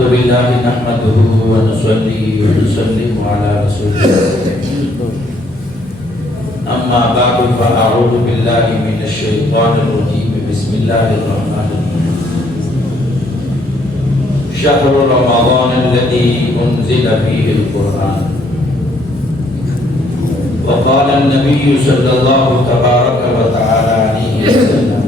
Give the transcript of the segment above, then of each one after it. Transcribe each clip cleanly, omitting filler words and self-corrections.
الحمد لله نحمده ونصلي ونسلم على رسوله أما بعد فأعوذ بالله من الشيطان الرجيم بسم الله الرحمن الرحيم شهر رمضان الذي أنزل فيه القرآن وقال النبي صلى الله تبارك وتعالى عليه وسلم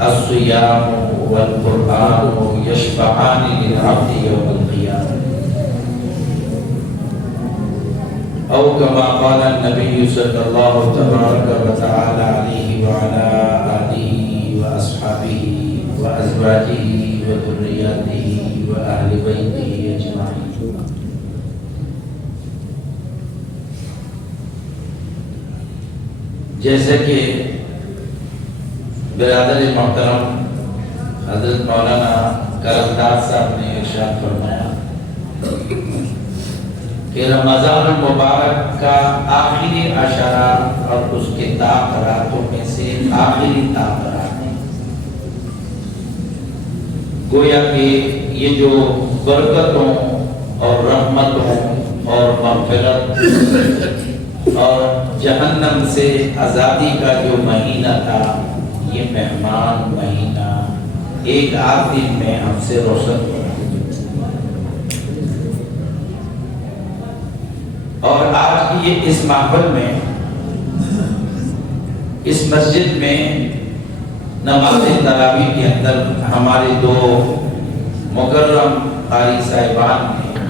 الصيام والقرآن يشفعان للعبد يوم القيامة أو كما قال النبي صلى الله تبارك وتعالى عليه وعلى آله وأصحابه وأزواجه وذرياته وأهل بيته أجمعين. جیسے کہ برادر محترم حضرت مولانا کرمدار صاحب نے ارشاد فرمایا کہ رمضان المبارک کا آخری عشرہ اور اس کے تاثراتوں میں سے آخری تاثرات ہیں. گویا کہ یہ جو برکتوں اور رحمتوں اور مغفرت اور جہنم سے آزادی کا جو مہینہ تھا، یہ مہمان مہینہ ایک آدھ دن میں ہم سے روشن ہو رہا ہے. اور آج کی یہ اس محفل میں اس مسجد میں نماز تراویح کے اندر ہمارے دو مکرم قاری صاحبان نے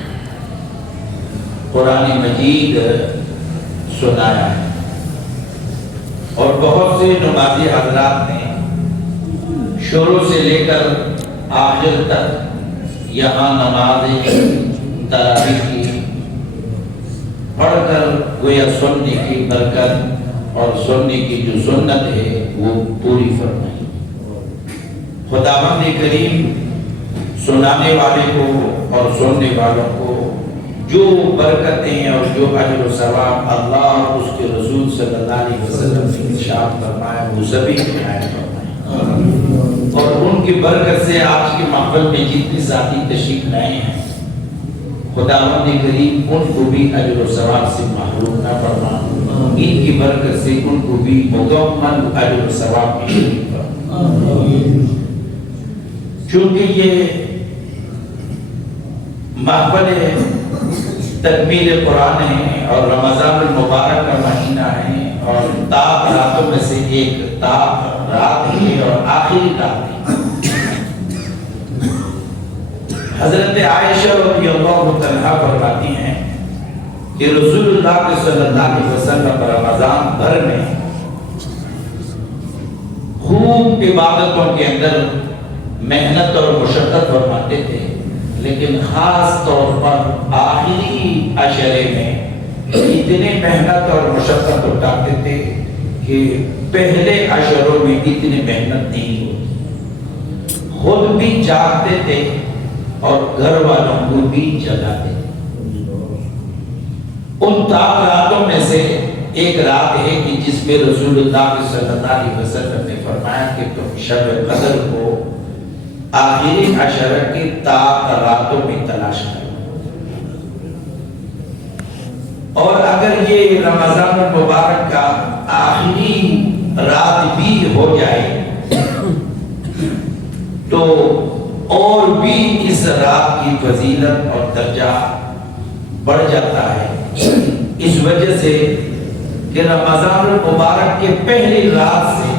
قرآن مجید سنایا ہے اور بہت سے نمازی حضرات نے شروع سے لے کر آخر تک یہاں نماز تراویح کی پڑھ کر گویا سننے کی برکت اور سننے کی جو سنت ہے وہ پوری فرمائی. خداوند کریم سنانے والے کو اور سننے والوں کو جو برکتیں اور جو اجر و ثواب اللہ اور اس کے رسول صلی اللہ علیہ وسلم نے ارشاد فرمایا وہ سبھی کی عنایت فرمائے. اور ان کی برکت سے آج کے محفل میں جتنی ساتھی تشریف لائے ہیں، خداوند کریم ان کو بھی اجر و ثواب سے محروم نہ فرما، ان کی برکت سے ان کو بھی مکمل اجر و ثواب میں شریک فرما. چونکہ یہ محفل تکمیل قرآن ہے اور رمضان المبارک کا مہینہ ہے اور تاک راتوں میں سے ایک تاک رات ہے اور آخری رات ہے. حضرت عائشہ رضی اللہ عنہا فرماتی ہیں کہ رسول اللہ صلی اللہ علیہ وسلم رمضان بھر میں خوب عبادتوں کے اندر محنت اور مشقت فرماتے تھے، لیکن خاص طور پر آخری عشرے میں اتنے محنت اور مشقت اٹھاتے تھے کہ پہلے عشروں میں اتنی محنت نہیں ہوتی. خود بھی جاگتے تھے اور گھر والوں کو بھی جگاتے تھے. ان تاک راتوں میں سے ایک رات ہے کہ جس میں رسول اللہ صلی اللہ علیہ وسلم نے فرمایا کہ تم شب قدر کو آخری عشرہ کی تاک راتوں میں تلاش کرو. اور اگر یہ رمضان المبارک کا آخری رات بھی ہو جائے تو اور بھی اس رات کی فضیلت اور درجہ بڑھ جاتا ہے، اس وجہ سے کہ رمضان المبارک کے پہلی رات سے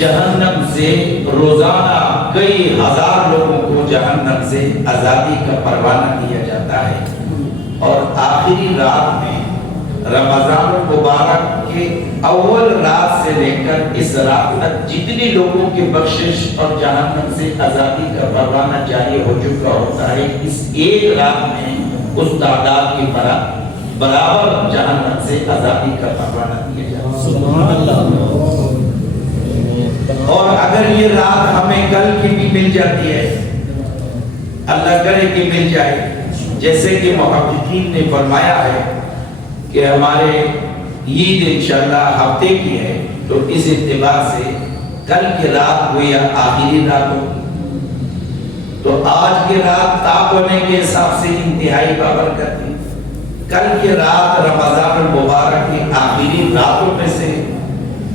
جہنم سے روزانہ کئی ہزار لوگوں کو جہنم سے آزادی کا پروانہ دیا جاتا ہے. اور آخری رات میں رمضان المبارک کے اول رات سے لے کر اس رات تک جتنے لوگوں کی بخشش اور جہنم سے آزادی کا پروانہ جاری ہو چکا ہوتا ہے، اس ایک رات میں اس تعداد کے برابر جہنم سے آزادی کا پروانہ دیا جاتا ہے. سبحان اللہ. اور اگر یہ رات ہمیں کل کی بھی مل جاتی ہے، اللہ کرے کہ مل جائے، جیسے کہ محققین نے فرمایا ہے کہ ہمارے عید انشاءاللہ ہفتے کی ہے، تو اس اعتبار سے کل کی رات گویا آخری رات ہوگی. تو آج کی رات تاپ ہونے کے حساب سے انتہائی بابرکت ہے. کل کی رات رمضان المبارک کی آخری راتوں میں سے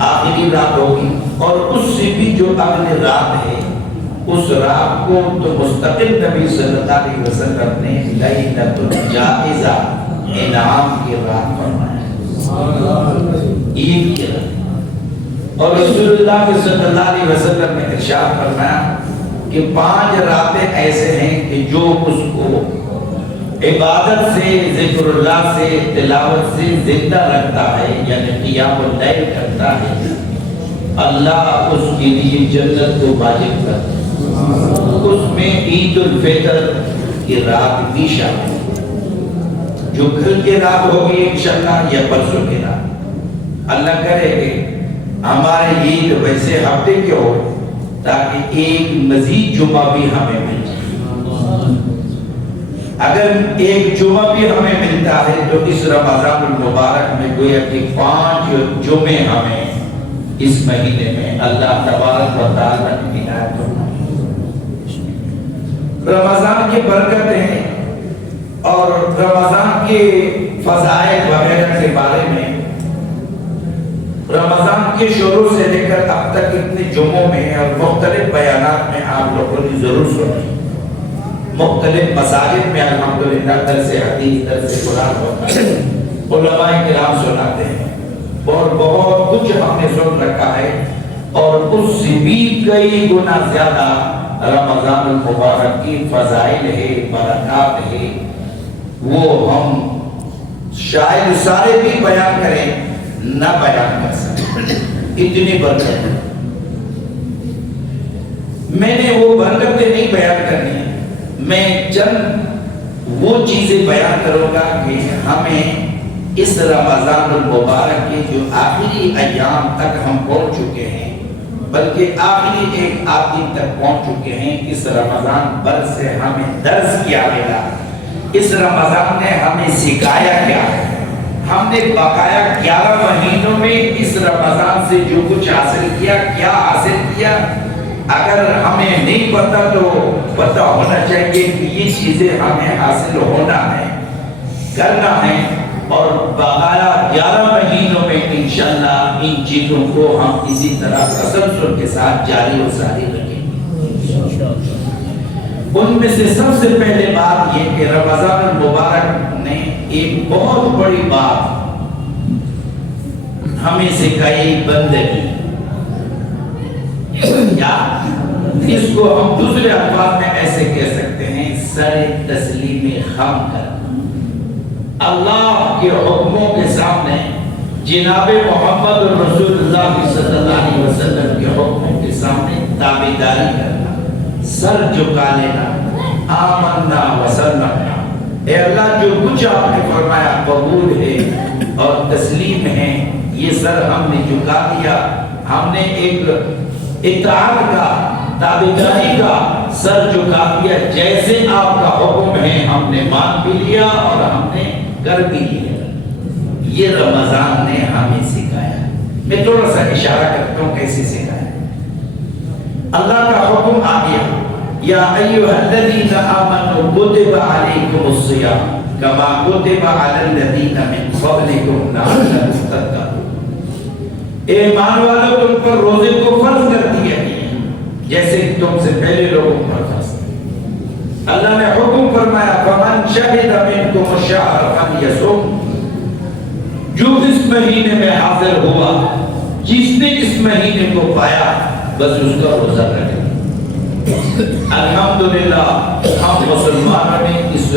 آخری رات ہوگی، اور اس سے بھی جو اگلی رات ہے اس رات کو تو مستقل نبی صلی اللہ علیہ وسلم نے لیلۃ الجائزہ انعام کی رات فرمایا، عید کی رات. اور رسول اللہ صلی اللہ علیہ وسلم نے ارشاد فرمایا کہ 5 راتیں ایسے ہیں کہ جو اس کو عبادت سے، ذکر اللہ سے، تلاوت سے زندہ رکھتا ہے، یعنی قیام اللیل کرتا ہے، اللہ اس کے لیے جنت کو واجب کرتا ہے. اس میں عید الفطر کی رات بھی شامل ہے، جو کل کی رات ہوگی انشاءاللہ یا پرسوں کی رات. اللہ کرے کہ ہمارے عید ویسے ہفتے کے ہو تاکہ ایک مزید جمعہ بھی ہمیں مل جائے. اگر ایک جمعہ بھی ہمیں ملتا ہے تو اس رمضان المبارک میں گویا کہ 5 جمعے ہمیں اس مہینے میں اللہ تبارک و تعالیٰ نے عنایت فرمائی. رمضان کی برکتیں اور رمضان کے فضائل وغیرہ کے بارے میں رمضان کے شروع سے لے کر اب تک اتنے جمعوں میں اور مختلف بیانات میں آپ لوگوں نے ضرور سنا. مختلف مساجد میں الحمدللہ درس حدیث، درس قرآن ہوتا ہے، علماء کرام سناتے ہیں، اور بہت کچھ ہم نے سن رکھا ہے. اور اس سے بھی کئی گنا زیادہ رمضان المبارک کی فضائل ہے، برکات ہے، وہ ہم شاید سارے بھی بیان کریں نہ بیان کر سکیں، اتنی برکت. میں نے وہ برکتیں نہیں بیان کرنی، میں چند وہ چیزیں بیان کروں گا کہ ہمیں اس رمضان المبارک کے جو آخری ایام تک ہم پہنچ چکے ہیں، بلکہ آخری ایک دن تک پہنچ چکے ہیں، اس رمضان بھر سے ہمیں درس کیا ملا، اس رمضان نے ہمیں سکھایا کیا ہے. ہم نے بقایا 11 مہینوں میں اس رمضان سے جو کچھ حاصل کیا، کیا حاصل کیا. اگر ہمیں نہیں پتا تو پتا ہونا چاہیے کہ یہ چیزیں ہمیں حاصل ہونا ہے، کرنا ہے، اور بقایا 11 مہینوں میں انشاءاللہ ان چیزوں کو ہم اسی طرح تسلسل کے ساتھ جاری و ساری رکھیں گے. ان میں سے سب سے پہلے بات یہ کہ رمضان المبارک نے ایک بہت بڑی بات ہمیں سکھائی، بندگی. یا اس کو ہم دوسرے الفاظ میں ایسے کہہ سکتے ہیں، سر تسلیم خم کرنا. اللہ کے حکموں کے سامنے جناب محمد رسول اللہ صلی اللہ علیہ وسلم کے حکموں کے سامنے تابعداری کرنا، سر جھکا لینا. آمنا وسلمنا، اے اللہ جو کچھ آپ نے فرمایا قبول ہے اور تسلیم ہے، یہ سر ہم نے جھکا دیا. ہم نے ایک اطاعت کا، تابعداری کا سر جھکا دیا. جیسے آپ کا حکم ہے ہم نے مان بھی لیا اور ہم نے کر بھی لیا. یہ رمضان نے ہمیں سکھایا. میں تھوڑا سا اشارہ کرتا ہوں کیسے سکھایا. اللہ کا حکم آ گیا، یا ایھا الذین آمنوا کتب علیکم الصیام کما کتب علی الذین من قبلکم لعلکم تتقون. اے ایمان والو، تم پر روزے کو فرض کر دیا گیا جیسے تم سے پہلے لوگوں پر فرض. اللہ نے حکم فرمایا فمن شہد منکم الشہر فلیصم. جو اس مہینے میں حاضر ہوا، جس نے اس مہینے کو پایا، بس اس کا روزہ رکھے. الحمدللہ ہم مسلمانوں نے اس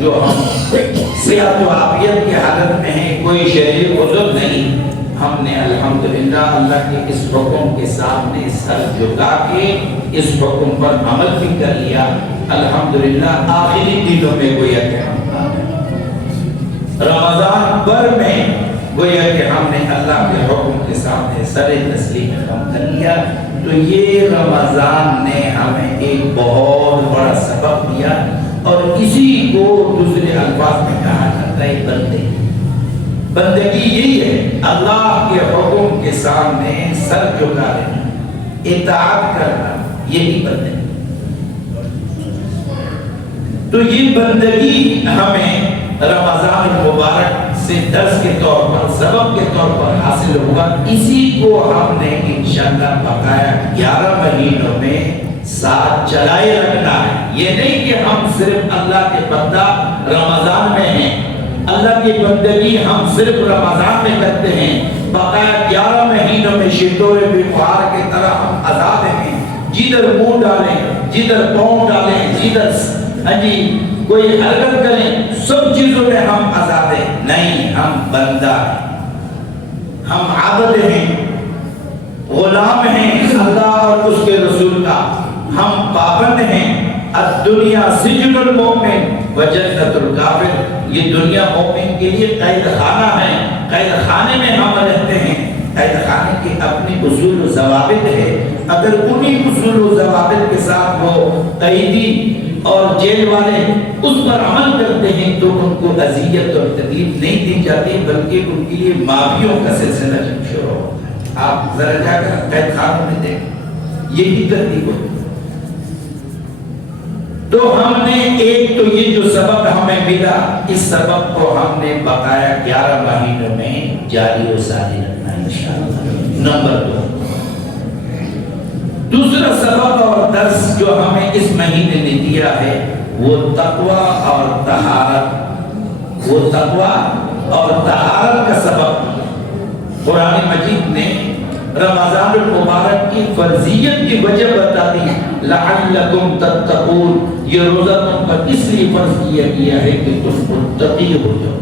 جو ہم صحت و عافیت کی حالت میں ہیں، کوئی شہری عذر نہیں، ہم نے الحمدللہ اللہ کے اس حکم کے سامنے سر جھکا کے اس حکم پر عمل بھی کر لیا. الحمدللہ آخری دنوں میں گویا کہ ہم رمضان بھر میں گویا کہ ہم نے اللہ کے حکم کے سامنے سر تسلیم خم کر لیا. تو یہ رمضان نے ہمیں ایک بہت بڑا سبق دیا، اور اسی کو دوسرے الفاظ میں کہا جاتا ہے بندگی. بندگی یہی ہے، اللہ کے حکم کے سامنے سر جھکا لینا، اطاعت کرنا، یہی بندگی. تو یہ بندگی ہمیں رمضان المبارک سے درس کے طور پر، سبب کے طور پر حاصل ہوگا۔ اسی کو ہم نے انشاءاللہ بقایا 11 مہینوں میں ساتھ چلائے رکھنا ہے۔ یہ نہیں کہ ہم صرف اللہ کے بندہ رمضان میں ہیں، اللہ کی بندگی ہم صرف رمضان میں کرتے ہیں، بقایا 11 مہینوں میں شتور بخار کی طرح ہم آزاد ہیں، جدھر منہ ڈالیں، جدھر پاؤں ڈالیں، جدھر کوئی حرکت کریں، سب چیزوں میں ہم آزاد ہیں۔ نہیں، ہم بندہ ہیں، ہم عبد ہیں، غلام ہیں اللہ اور اس کے رسول کا، ہم پابند ہیں۔ الدنیا سجن المؤمن وجنت الکافر، یہ دنیا مومن کے لیے قید خانہ ہے، قید خانے میں ہم رہتے ہیں۔ قید خانے کے اپنی اصول و ضوابط ہے، اگر انہی اصول و ضوابط کے ساتھ وہ قیدی اور جیل والے اس پر عمل کرتے ہیں تو ان کو اذیت اور تکلیف نہیں دی جاتی، بلکہ ان کے لیے معافیوں کا سلسلہ شروع ہوتا ہے۔ آپ ذرا جا کر قید خانوں میں دیکھیں، یہی ترتیب ہوتی ہے۔ تو ہم نے ایک تو یہ جو سبق ہمیں ملا، اس سبق کو ہم نے بقایا 11 مہینوں میں جاری و ساری رکھنا ہے انشاءاللہ۔ نمبر 2، دوسرا سبق اور درس جو ہمیں اس مہینے نے دیا ہے وہ تقوی اور طہارت، وہ تقوی اور طہارت کا سبق۔ قرآن مجید نے رمضان المبارک کی فرضیت کی وجہ بتا دی، لعلکم تتقون، یہ روزہ تم پر اس لیے فرض کیا گیا ہے کہ تم متقی ہو جاؤ۔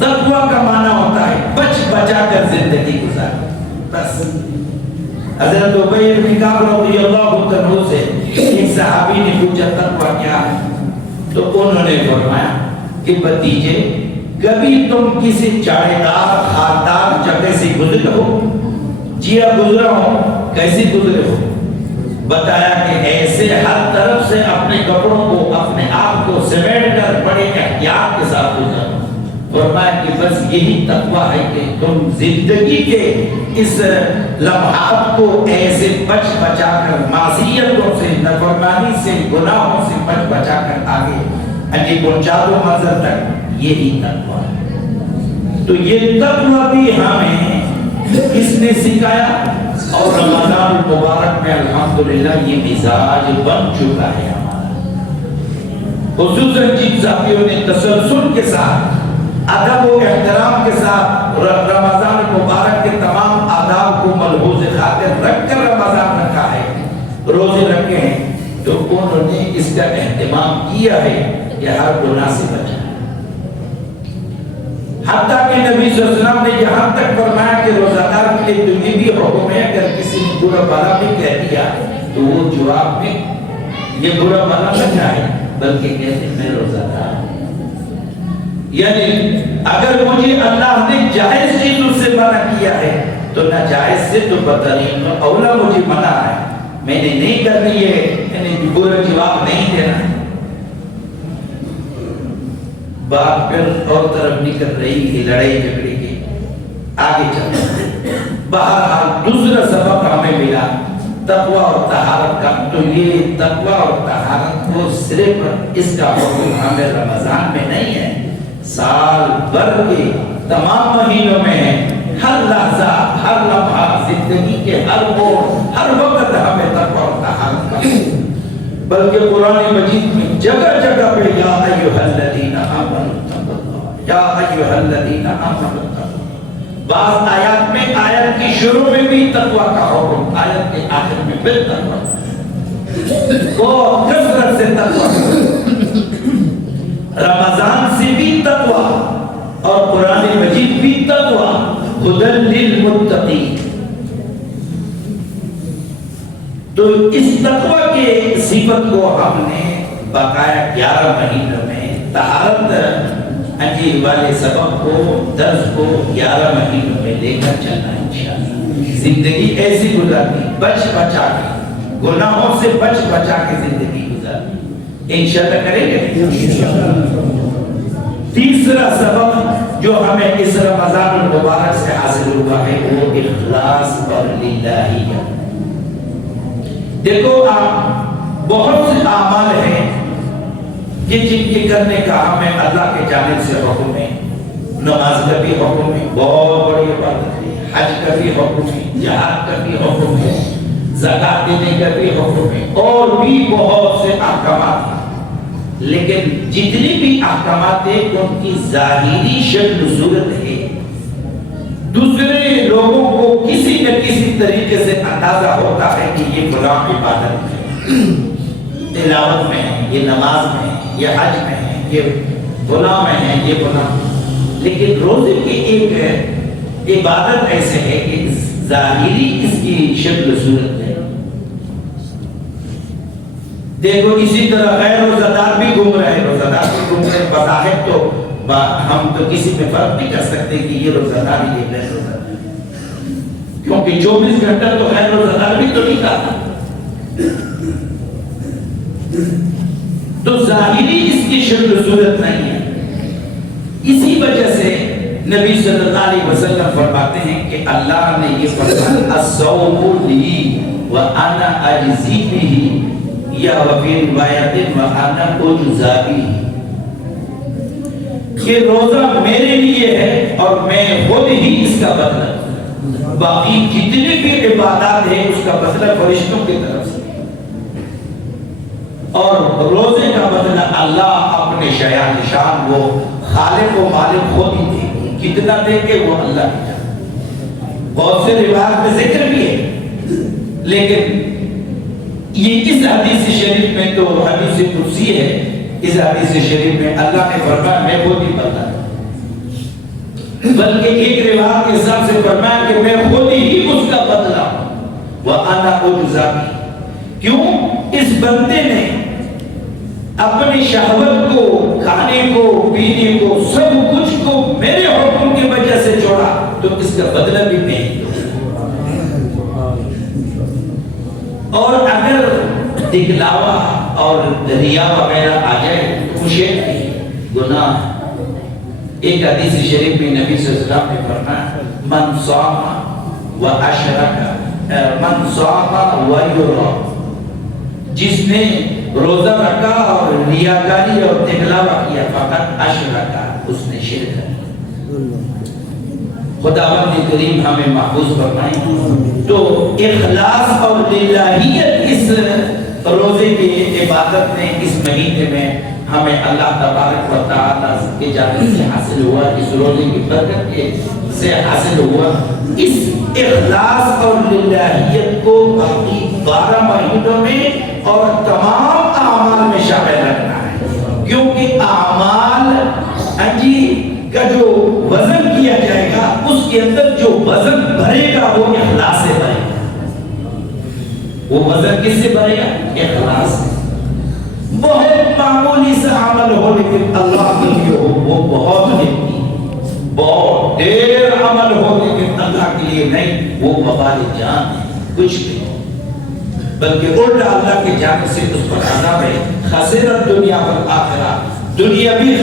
تقوی کا معنی ہوتا ہے بچ بچا کر زندگی گزارنا۔ بس حضرت ابی بن کعب رضی اللہ عنہ سے ایک صحابی نے پوچھا تقوی کیا ہے، تو انہوں نے فرمایا کہ بھتیجے، کبھی تم کسی چاڑے دار خاردار جگہ سے گزرے ہو؟ جیا گزرا ہو۔ کیسی گزرے ہو؟ بتایا کہ ایسے ہر طرف سے اپنے کپڑوں کو، اپنے آپ کو سمیٹ کر بڑے احتیاط کے ساتھ گزرا۔ فرمایا کہ بس یہی تقویٰ ہے کہ تم زندگی کے اس لمحات کو ایسے بچ بچا کر، معصیتوں سے، نافرمانی سے، گناہوں سے بچ بچا کر آگے پہنچا دو منزل تک، یہی تقویٰ ہے۔ تو یہ تقویٰ بھی ہمیں کس نے سکھایا؟ اور رمضان المبارک میں الحمدللہ یہ مزاج بن چکا ہے ہمارا، خصوصاً جن ساتھیوں نے تسلسل کے ساتھ، ادب و احترام کے ساتھ رمضان المبارک کے تمام آداب کو ملحوظ خاطر رکھ کر رمضان رکھا ہے، روزے رکھے ہیں، تو انہوں نے اس کا اہتمام کیا ہے کہ ہر گناہ سے بچا۔ حتیٰ کہ نبی صلی اللہ علیہ وسلم نے یہاں تک فرمایا کہ روزہ دار کے لیے تو یہ بھی حکم ہے، اگر کسی نے برا بھلا بھی کہہ دیا تو وہ جواب میں یہ برا بھلا نہ کہے بلکہ کہتے میں روزہ دار ہوں۔ یعنی اگر مجھے اللہ نے جائز چیزوں سے منع کیا ہے تو ناجائز سے تو بدترین اولا مجھے منع ہے، میں نے نہیں کرنی ہے، یعنی برا جواب نہیں دینا ہے۔ بات پھر اور طرف نکل رہی تھی، لڑائی جھگڑے کی، آگے چلتے۔ بہرحال دوسرا سبق ہمیں ملا تقوی اور طہارت کا۔ تو یہ تقوی اور طہارت کو صرف اس کا حکم ہمیں رمضان میں نہیں ہے، سال بھر کے تمام مہینوں میں ہے۔ ہر لحظہ، ہر لمحہ، زندگی کے ہر موڑ، ہر وقت ہمیں تقوی اور طہارت کا، بلکہ قرآن مجید میں جگہ جگہ پہ یا ایھا الذین آمنوا اتقوا اللہ، یا ایھا الذین آمنوا اتقوا اللہ۔ بعض آیات میں، آیت کی شروع میں بھی تقوی کا حکم، آیت کے آخر میں پھر تقوی، وہ کثرت سے تقوی، رمضان سے بھی تقوی اور قرآن مجید بھی تقوی، ھدی للمتقین۔ تو اس تقوی کے صفت کو ہم نے بقایا 11 مہینوں میں، طہارت والے سبق کو، درس کو 11 مہینوں میں لے کر چلنا ہے انشاءاللہ۔ زندگی ایسی گزارنی، بچ بچا کے، گناہوں سے بچ بچا کے زندگی گزارنی، انشاءاللہ کریں گے۔ تیسرا سبق جو ہمیں اس رمضان المبارک سے حاصل ہوا ہے وہ اخلاص اور للہیت۔ دیکھو آپ، بہت سے اعمال ہیں کہ جن کے کرنے کا ہمیں اللہ کے جانب سے حکم ہے. نماز کا بھی حکم ہے، بہت بڑی عبادت ہے. حج کا بھی حکم ہے، جہاد کا بھی حکم ہے، زکات دینے کا بھی حکم ہے، اور بھی بہت سے احکامات ہیں. لیکن جتنی بھی احکامات ہیں ان کی ظاہری شکل صورت ہے. دوسرے لوگوں کو کسی نہ کسی طریقے سے اندازہ ہوتا ہے کہ یہ فلاں عبادت ہے، تلاوت میں ہے، یہ نماز میں ہے، یہ حج میں ہے، یہ فلاں میں ہے، یہ فلاں. لیکن روزے کی ایک عبادت ایسے ہے کہ ظاہری اس کی شکل صورت ہے. دیکھو اسی طرح غیر روزہ دار بھی گھوم رہے ہیں، روزہ دار بھی گھوم رہے ہیں. بظاہر تو ہم تو کسی میں فرق نہیں کر سکتے کہ یہ روزہ دار ہی غیر روزہ دار، کیونکہ 24 گھنٹہ تو غیر روزہ دار بھی تو نہیں کہا. تو ظاہری اس کی شکل صورت نہیں ہے. اسی وجہ سے نبی صلی اللہ علیہ وسلم فرماتے ہیں کہ اللہ نے یہ فرمایا الصوم لی وانا اجزی بہ، یا وفی روایت وانا اجزا بہ، یہ روزہ میرے لیے ہے اور میں خود ہی اس کا بدلہ. باقی جتنی بھی عبادات ہیں اس کا بدلہ فرشتوں کی طرف سے، اور روزے کا بدلہ اللہ اپنے شایان شان وہ خالق و مالک خود ہی دے. کتنا دے گے وہ اللہ کی جانب. بہت سے روایات میں ذکر بھی ہے، لیکن یہ اس حدیث شریف میں تو حدیث قدسی ہے. اس حدیث شریف میں اللہ نے فرمایا میں خود ہی بدلہ، بلکہ ایک روایت کے حساب سے فرمایا کہ میں خود ہی اس کا بدلہ ہوں وَأَنَا أُجْزَى بِهِ. کیوں؟ اس بندے نے اپنی شہوت کو، کھانے کو، پینے کو، سب کچھ کو میرے حکم کی وجہ سے چھوڑا، تو اس کا بدلہ بھی نہیں دوں. اور اگر دکھلاوا اور ریا وغیرہ آ جائے تو خوشی نہیں، گناہ. ایک حدیث شریف میں نبی صلی اللہ علیہ وسلم نے فرمایا من صام و اشرک، من صام و یرا، جس نے روزہ رکھا اور ریاکاری اور دکھلاوا کیا فقط اشرک، اس نے شرک کیا. خداوند کریم ہمیں محفوظ فرمائے. تو اخلاص اور للہیت اس روزے کی عبادت نے اس مہینے میں ہمیں اللہ تبارک و تعالیٰ کے جانب سے حاصل ہوا، اس روزے کی برکت سے حاصل ہوا. اس اخلاص اور للہیت کو باقی 12 مہینوں میں اور تمام اعمال میں شامل رکھنا ہے، کیونکہ اعمال کا جو وزن کیا جائے گا اس کے اندر جو وزن بھرے گا وہ اخلاص سے بھرے گا. وہ وزن کس سے بھرے گا؟ اخلاص سے. بہت معمولی سا عمل ہو لیکن اللہ کے لیے وہ بہت نیکی، بہت دیر عمل ہو لیکن اللہ کے لیے نہیں، وہ وبال جان ہے، کچھ نہیں. بلکہ الٹا اللہ کے جانب سے اس پر عذاب ہے. خسر الدنیا والآخرہ، دنیا بھی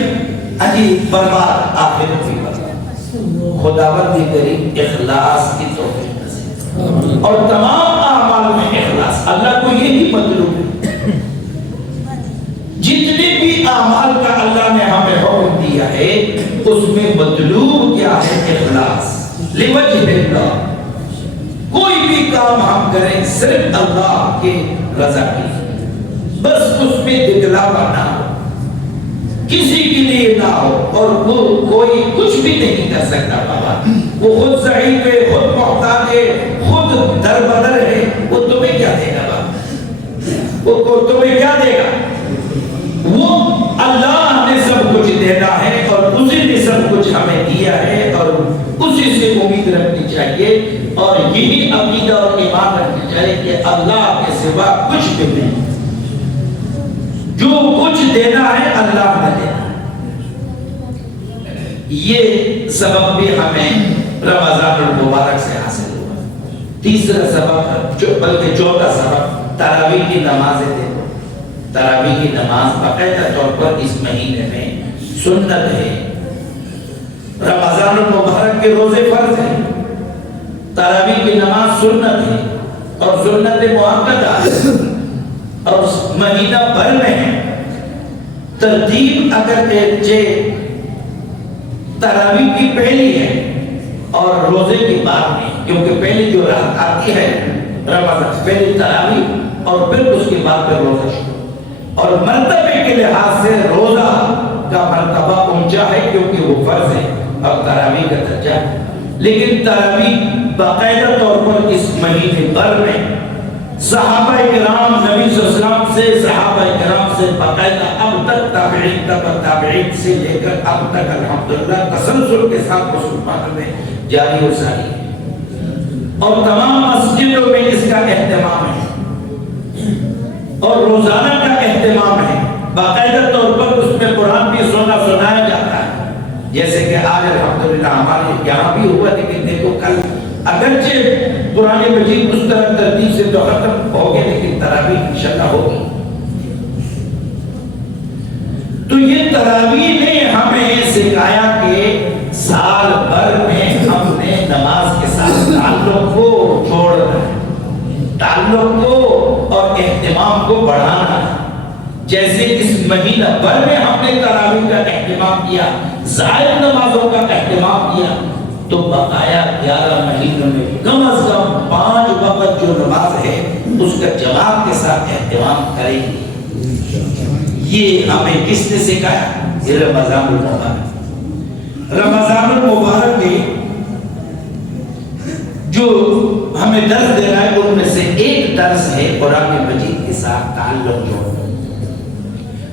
برباد، آخرت بھی برباد. خداوند کریم اخلاص کی توفیق نصیب اور تمام اعمال میں اخلاص. اللہ کو یہی مطلوب ہے. جتنے بھی اعمال کا اللہ نے ہمیں حکم دیا ہے اس میں مطلوب کیا ہے؟ اخلاص. لوجہ اللہ. کوئی بھی کام ہم کریں صرف اللہ کے رضا کی، بس اس میں دکھلاوا نہ ہو، کسی کے لیے نہ ہو، اور وہ کوئی کچھ بھی نہیں کر سکتا. بابا وہ خود ضعیف ہے، خود محتاج ہے، خود دربدر ہے، وہ تمہیں کیا دے گا؟ بابا وہ تمہیں کیا دے گا؟ وہ اللہ نے سب کچھ دینا ہے اور اسی نے سب کچھ ہمیں دیا ہے، اور اسی سے امید رکھنی چاہیے اور یہی عقیدہ اور ایمان رکھنی چاہیے کہ اللہ کے سوا کچھ بھی نہیں. جو کچھ دینا ہے اللہ نے دینا. یہ سبب بھی ہمیں رمضان المبارک سے حاصل ہوا. تیسرا سبب، بلکہ چوتھا سبب، تراویح کی نمازیں دیکھو. تراویح کی نماز باقاعدہ طور پر اس مہینے میں سنت ہے. رمضان المبارک کے روزے فرض ہیں، تراویح کی نماز سنت ہے اور سنت مؤکدہ اور مہینہ بھر میں ہے. ترتیب اگر تراویح کی پہلی ہے اور روزے کی بعد میں، کیونکہ پہلی جو رات آتی ہے رمضان، پہلی تراویح اور پھر اس کے بعد پھر روزہ شروع، اور مرتبے کے لحاظ سے روزہ کا مرتبہ اونچا ہے کیونکہ وہ فرض ہے اور تراویح کا درجہ ہے۔ لیکن تراویح باقاعدہ طور پر اس مہینے بھر میں صحابہ کرام نبی صلی اللہ علیہ وسلم سے، صحابہ کرام سے باقاعدہ اب تک تابعین تبع تابعین سے لے کر اب تک الحمدللہ تسلسل کے ساتھ مسلمانوں میں جاری و ساری ہے، اور تمام مسجدوں میں اس کا اہتمام ہے اور روزانہ کا اہتمام ہے۔ باقاعدہ طور پر اس میں قرآن بھی سنایا جاتا ہے، جیسے کہ آج الحمدللہ ہمارے یہاں بھی ہوا، لیکن دیکھو کل اگرچہ قرآن مجید اس طرح ترتیب سے تو ختم ہو گئے، لیکن تراویح انشاءاللہ ہوگی۔ تو یہ تراویح نے ہمیں سکھایا کہ سال بھر میں ہم نے نماز کے ساتھ تعلق کو چھوڑنا ہے، تعلق کو اور اہتمام کو بڑھانا ہے۔ جیسے اس مہینہ بھر میں ہم نے تراویح کا اہتمام کیا، زائد نمازوں کا اہتمام کیا، تو بقایا 11 مہینوں میں کم از کم 5 وقت جو نماز ہے اس کا جماعت کے ساتھ اہتمام کریں گے۔ یہ ہمیں کس نے سکھایا؟ یہ رمضان المبارک۔ رمضان المبارک میں جو ہمیں درس دے رہا ہے ان میں سے ایک درس ہے قرآن مجید کے ساتھ تعلق جوڑنا۔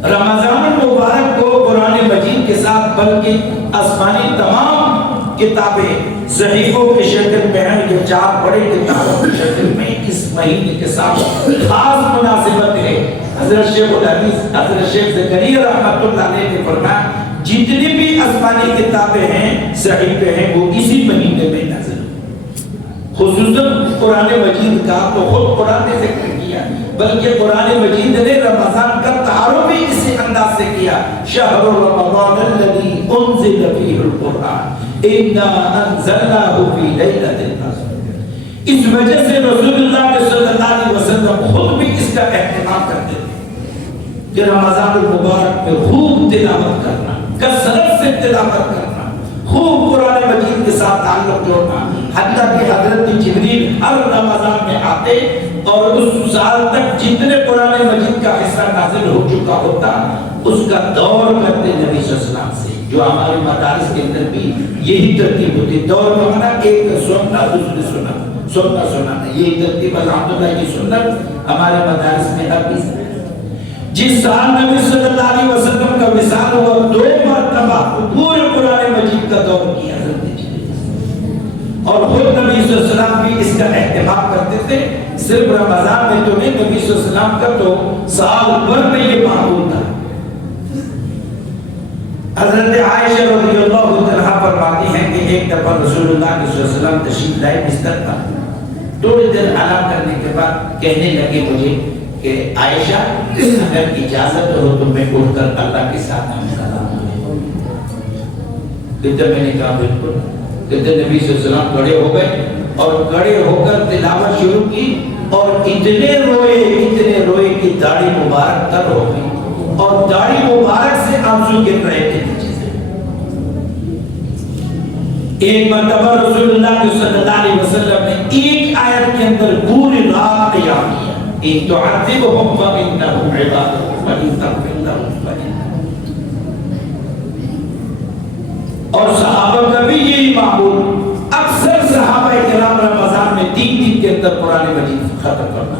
رمضان المبارک کو قرآن مجید کے ساتھ بلکہ آسمانی تمام کتابیں صحیفوں کی شکل میں ہیں، جو 4 بڑے کتابوں کی شکل میں اس مہینے کے ساتھ خاص مناسبت ہے۔ حضرت شیخ الحدیث حضرت شیخ زکریا رحمۃ اللہ علیہ نے فرمایا جتنی بھی آسمانی کتابیں ہیں، صحیفے ہیں، وہ اسی مہینے میں نازل ہوئی۔ خصوصاً قرآن مجید کا تو خود قرآن نے ذکر کیا، بلکہ قرآن مجید نے رمضان کا تعارف بھی اسی انداز سے کیا، شہر رمضان الذی انزل فیہ القرآن انا انزلناہ فی لیلۃ القدر۔ اس وجہ سے رسول اللہ صلی اللہ علیہ وسلم خود بھی اس کا اہتمام کرتے تھے کہ رمضان المبارک میں خوب تلاوت کرنا، کثرت سے تلاوت کرنا، خوب قرآن مجید کے ساتھ تعلق جوڑنا، حتیٰ کہ حضرت جبریل ہر رمضان میں آتے اور اس سال تک جتنے قرآن مجید کا حصہ نازل ہو چکا ہوتا اس کا دور کرتے نبی صلی اللہ علیہ وسلم سے، جو ہمارے مدارس کے اندر بھی یہی ترتیب ہوتی ہے۔ دور کرنا، ایک سننا دوسرے سننا سنانا، یہی ترتیب الحمدللہ کی سنت ہمارے مدارس میں اب بھی۔ جس سال نبی صلی اللہ علیہ وسلم کا وصال ہوا 2 مرتبہ پورے قرآن مجید کا دور کیا حضرت جبریل، اور خود نبی صلی اللہ علیہ وسلم بھی اس کا اہتمام کرتے تھے۔ صرف رمضان میں تو نہیں، نبی صلی اللہ علیہ وسلم کا تو سال بھر میں یہ معمول تھا۔ حضرت عائشہ رضی اللہ عنہا فرماتی ہیں کہ ایک دفعہ رسول اللہ صلی اللہ علیہ وسلم تشریف لائے بستر پر، تھوڑی دیر آرام کرنے کے بعد کہنے لگے مجھے کہ عائشہ اگر اجازت ہو تو میں اٹھ کر اللہ کے ساتھ ہم کلام کروں۔ میں نے کہا بالکل۔ کہتے نبی صلی اللہ علیہ وسلم کھڑے ہو گئے اور کھڑے ہو کر تلاوت شروع کی، اور اتنے روئے کہ داڑھی مبارک تر ہو گئی اور داڑھی مبارک سے آنسو گر رہے تھے نیچے سے۔ ایک مرتبہ رسول اللہ صلی اللہ علیہ وسلم نے ایک آیت کے اندر پوری رات قیام کیا، ان تعذبهم فإنهم عبادك وإن تغفر لهم فإنك۔ اور صحابہ کا بھی یہی معمول، اکثر صحابہ کرام رمضان میں 3 دن کے اندر قرآن مجید ختم کرنا،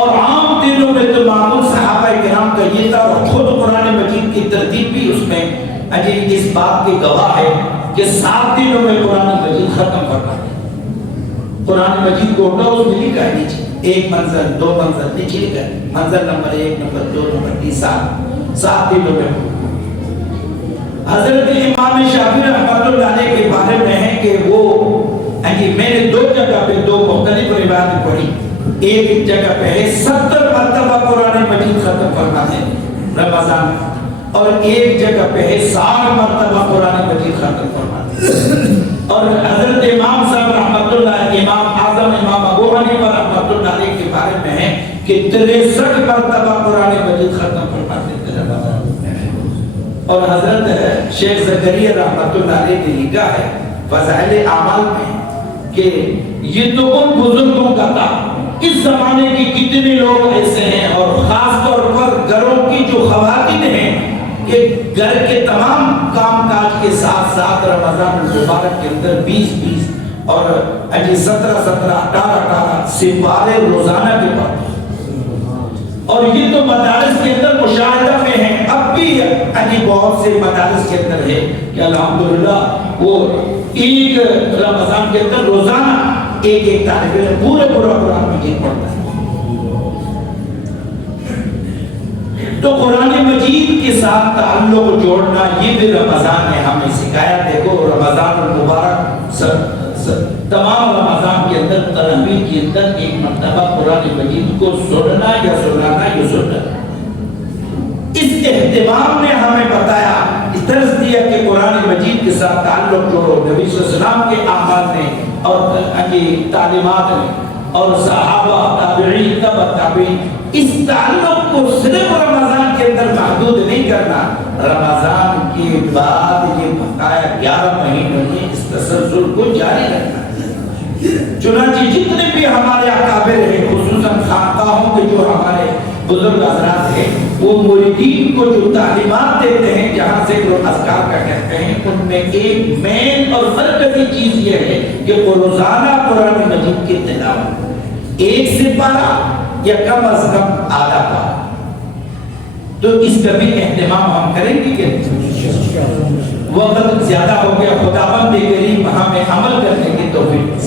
اور عام دنوں میں تو معمول صحابہ کرام کا یہ تھا، اور خود قرآن مجید کی ترتیب بھی اس میں اس بات کی گواہ ہے کہ 7 دنوں میں قرآن مجید ختم کرنا۔ قرآن مجید کو اٹھا اس میں لکھا ہے نیچے 1 منزل 2 منزل نیچے لکھا ہے، منزل نمبر 1 نمبر 2 نمبر 3 7 دنوں میں۔ حضرت امام شافعی رحمۃ اللہ علیہ کے بارے میں ہے کہ وہ میں نے 2 جگہ پہ 2 مختلف روایات پڑھی، ایک جگہ پہ ہے 70 مرتبہ قرآن مجید ختم کرنا ہے رمضان میں، اور ایک جگہ پہ ہے 60 مرتبہ قرآن مجید ختم کرنا ہے۔ اور حضرت امام صاحب رحمۃ اللہ، امام اعظم امام ابو حنیفہ رحمۃ اللہ علیہ کے بارے میں ہے کہ 63 مرتبہ قرآن مجید ختم فرماتے تھے رمضان۔ اور حضرت شیخ زکریا رحمۃ اللہ علیہ نے لکھا ہے فضائل اعمال میں کہ یہ تو ان بزرگوں کا تھا. اس زمانے کے کتنے لوگ ایسے ہیں اور خاص طور پر گھروں کی جو خواتین ہیں کہ گھر کے تمام کام کاج کے ساتھ ساتھ رمضان المبارک کے اندر 20 اور 17 18 سپارے روزانہ کے پڑھتے ہیں. اور یہ تو مدارس کے اندر مشاہدہ میں ہیں. اب بھی بہت سے مدارس کے اندر ہے کہ الحمدللہ وہ ایک رمضان کے اندر روزانہ ایک طالب علم پورے قرآن مجید پڑھتا ہے. تو قرآن مجید کے ساتھ تعلق جوڑنا یہ بھی رمضان نے ہمیں سکھایا. دیکھو رمضان المبارک تمام رمضان کے اندر تراویح کے اندر ایک مرتبہ قرآن مجید کو سننا یا سنانا یا سننا. اس اہتمام نے ہمیں بتایا، درس دیا کہ قرآن مجید کے ساتھ تعلق جوڑو. نبی صلی اللہ علیہ وسلم کے اعمال نے اور تعلیمات نے اور صحابہ تابعین تبع تابعین اس تعلق کو صرف رمضان کے اندر محدود نہیں کرنا. رمضان کے بعد یہ بقایا 11 مہینوں میں اس تسلسل کو جاری رکھنا. چنانچہ جتنے بھی ہمارے اکابر ہیں خصوصاً خانقاہوں کے جو ہمارے بزرگ حضرات ہیں وہ مریدین کو جو تعلیمات دیتے ہیں جہاں سے وہ اذکار کا کہتے ہیں ان میں ایک مین اور مرکزی چیز یہ ہے کہ روزانہ قرآن مجید کی تلاوت 1 سپارہ یا کم از کم آدھا پارہ. تو اس کا بھی اہتمام ہم کریں گے کہ وقت زیادہ ہو گیا. خداوند کریم ہمیں عمل کرنے کی توفیق